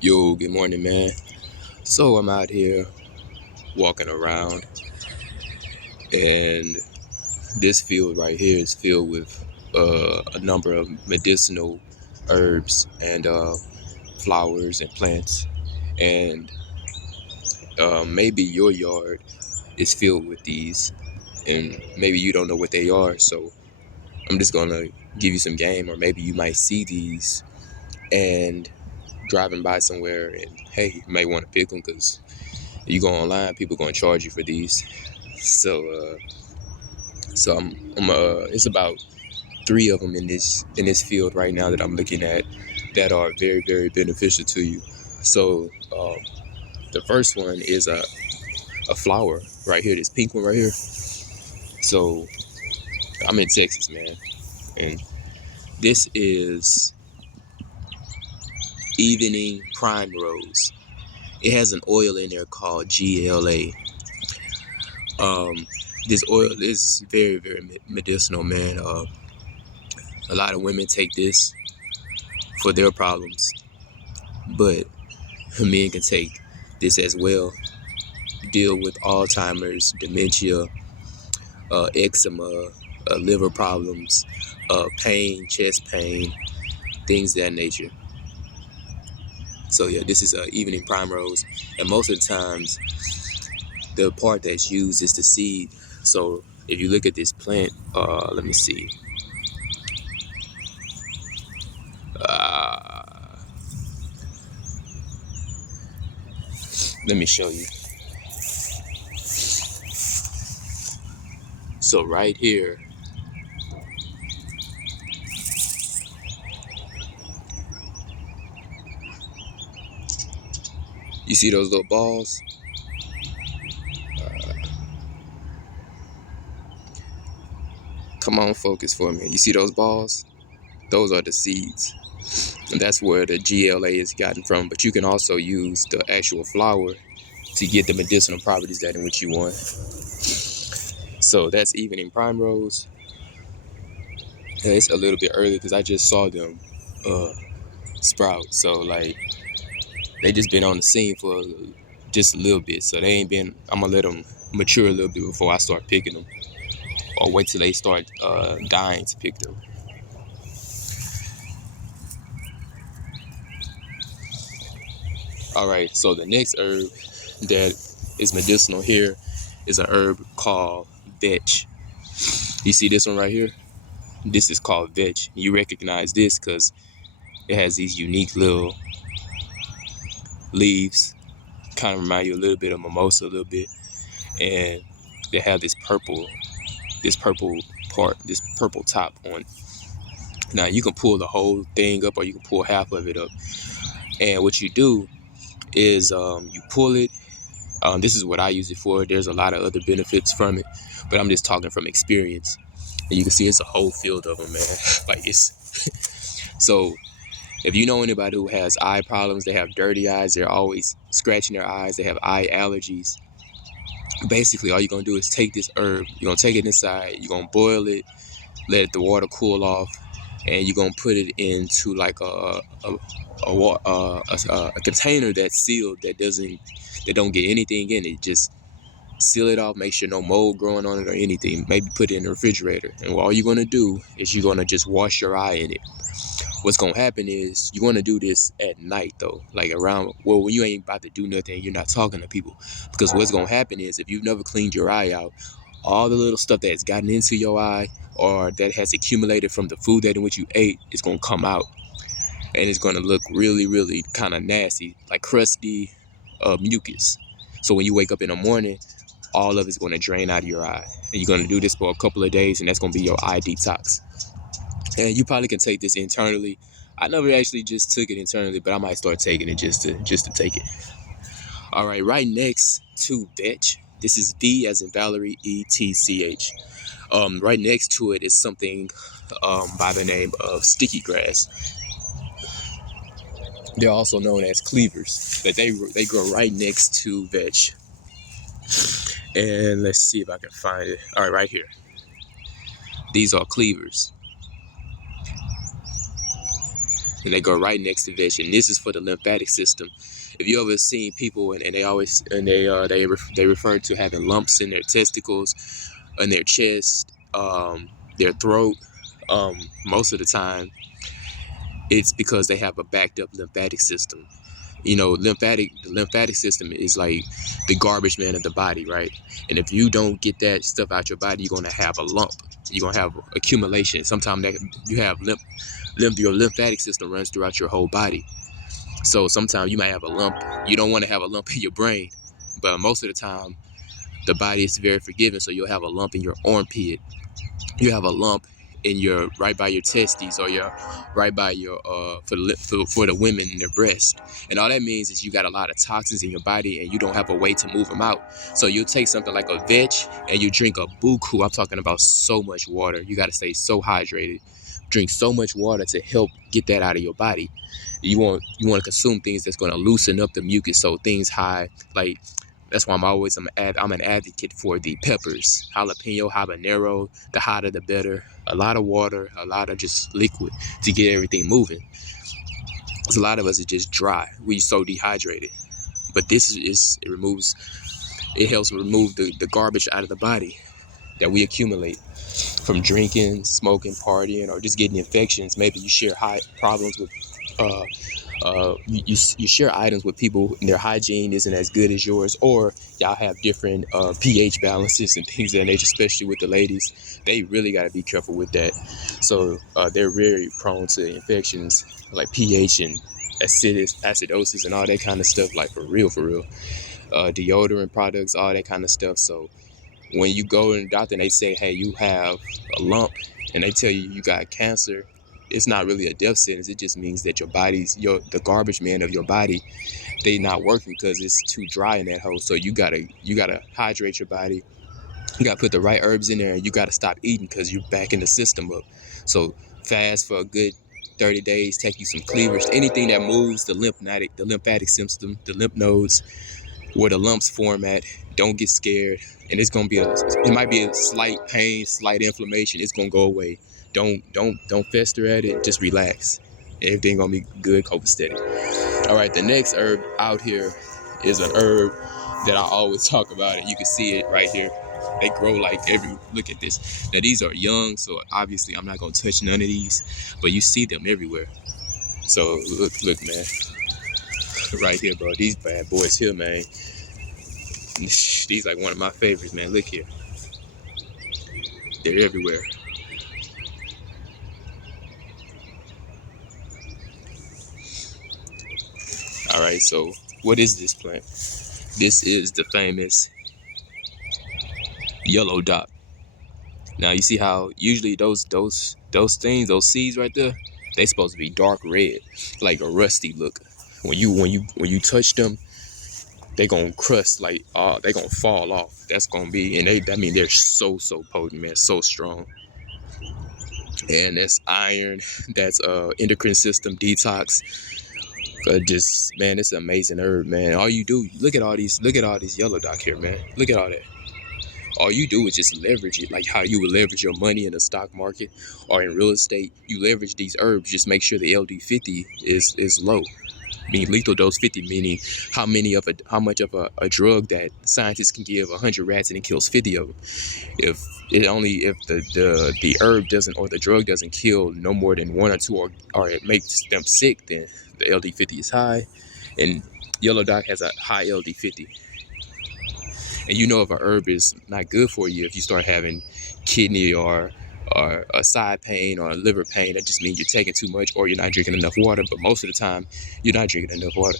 Yo, good morning, man. So I'm out here walking around, and this field right here is filled with a number of medicinal herbs and flowers and plants. And maybe your yard is filled with these, and maybe you don't know what they are. So I'm just gonna give you some game, or maybe you might see these and driving by somewhere, and hey, you may want to pick them because you go online, people gonna charge you for these. So, it's about three of them in this field right now that I'm looking at that are very very beneficial to you. So, the first one is a flower right here, this pink one right here. So, I'm in Texas, man, and this is evening prime rose. It has an oil in there called GLA. Um, this oil is very very medicinal, man. A lot of women take this for their problems, but men can take this as well. Deal with Alzheimer's, dementia, eczema, liver problems, pain, chest pain, things of that nature. So yeah, this is evening primrose, and most of the times the part that's used is the seed. So if you look at this plant, let me see. Uh, Let me show you. So right here, you see those little balls? Come on, focus for me. You see those balls? Those are the seeds. And that's where the GLA is gotten from. But you can also use the actual flower to get the medicinal properties that in which you want. So that's evening primrose. And it's a little bit early because I just saw them sprout. So like they just been on the scene for just a little bit. So they ain't been. I'm gonna let them mature a little bit before I start picking them, or wait till they start dying to pick them. All right. So the next herb that is medicinal here is a herb called vetch. You see this one right here? This is called vetch. You recognize this because it has these unique little leaves. Kind of remind you a little bit of mimosa, a little bit, and they have this purple part, this purple top on. Now you can pull the whole thing up, or you can pull half of it up. And what you do is you pull it. This is what I use it for. There's a lot of other benefits from it, but I'm just talking from experience. And you can see it's a whole field of them, man. Like it's so. If you know anybody who has eye problems, they have dirty eyes, they're always scratching their eyes, they have eye allergies. Basically, all you're gonna do is take this herb. You're gonna take it inside. You're gonna boil it, let the water cool off, and you're gonna put it into like a container that's sealed, that don't get anything in it. Just seal it off, make sure no mold growing on it or anything. Maybe put it in the refrigerator, and all you're gonna do is you're gonna just wash your eye in it. What's gonna happen is you want to do this at night though, like around, well, when you ain't about to do nothing, you're not talking to people, because what's gonna happen is if you've never cleaned your eye out, all the little stuff that's gotten into your eye or that has accumulated from the food that in which you ate is gonna come out, and it's gonna look really really kind of nasty, like crusty mucus. So when you wake up in the morning, all of it's going to drain out of your eye, and you're going to do this for a couple of days, and that's going to be your eye detox. And you probably can take this internally. I never actually just took it internally, but I might start taking it just to take it. All right, right next to vetch, this is V as in Valerie, ETCH. Right next to it is something by the name of sticky grass. They're also known as cleavers. But they grow right next to vetch. And let's see if I can find it. All right here. These are cleavers. and they go right next to veg. And this is for the lymphatic system. If you ever seen people and they always and they refer to having lumps in their testicles, in their chest, their throat, most of the time it's because they have a backed up lymphatic system. You know, the lymphatic system is like the garbage man of the body, right? And if you don't get that stuff out your body, you're gonna have a lump. You're gonna have accumulation. Sometimes that you have your lymphatic system runs throughout your whole body. So sometimes you might have a lump. You don't want to have a lump in your brain, but most of the time the body is very forgiving. So you'll have a lump in your armpit. You have a lump in your right by your testes, or your right by your for the women in their breast. And all that means is you got a lot of toxins in your body and you don't have a way to move them out. So you'll take something like a veg and you drink a buku. I'm talking about so much water. You got to stay so hydrated. Drink so much water to help get that out of your body. You want to consume things that's going to loosen up the mucus, so things high, like that's why I'm an advocate for the peppers, jalapeno, habanero. The hotter the better. A lot of water, a lot of just liquid to get everything moving. Because a lot of us are just dry. We so dehydrated. But this it helps remove the garbage out of the body that we accumulate from drinking, smoking, partying, or just getting infections. Maybe you share problems with you share items with people and their hygiene isn't as good as yours, or y'all have different pH balances and things of that nature, especially with the ladies. They really got to be careful with that. So they're very prone to infections like pH and acidosis and all that kind of stuff, like for real. Deodorant products, all that kind of stuff. So when you go to the doctor and they say, hey, you have a lump, and they tell you got cancer, it's not really a death sentence. It just means that your body's the garbage man of your body, they not working because it's too dry in that hole. So you gotta hydrate your body. You gotta put the right herbs in there, and you gotta stop eating because you're backing the system up. So fast for a good 30 days. Take you some cleavers, anything that moves the lymphatic system, the lymph nodes, where the lumps form at. Don't get scared, and it might be a slight pain, slight inflammation. It's gonna go away. Don't fester at it. Just relax. Everything gonna be good, copacetic. All right, the next herb out here is an herb that I always talk about, and you can see it right here. They grow like look at this. Now these are young, so obviously I'm not gonna touch none of these, but you see them everywhere. So look, man, right here, bro. These bad boys here, man. These like one of my favorites, man. Look here. They're everywhere. All right, so what is this plant? This is the famous yellow dock. Now you see how usually those things, those seeds right there, they supposed to be dark red, like a rusty look. When you touch them, they gonna crust, like they gonna fall off. That's gonna be, and that mean they're so potent, man, so strong. And that's iron, that's endocrine system detox. Just, man, it's an amazing herb, man. All you do, look at all these yellow dock here, man. Look at all that. All you do is just leverage it, like how you would leverage your money in the stock market or in real estate. You leverage these herbs. Just make sure the LD50 is low. I mean, lethal dose 50, meaning how much of a drug that scientists can give 100 rats and it kills 50 of them. If the herb doesn't, or the drug doesn't kill no more than one or two, or it makes them sick, then the LD50 is high. And yellow dock has a high LD50. And you know if a herb is not good for you, if you start having kidney or a side pain or a liver pain, that just means you're taking too much or you're not drinking enough water. But most of the time, you're not drinking enough water.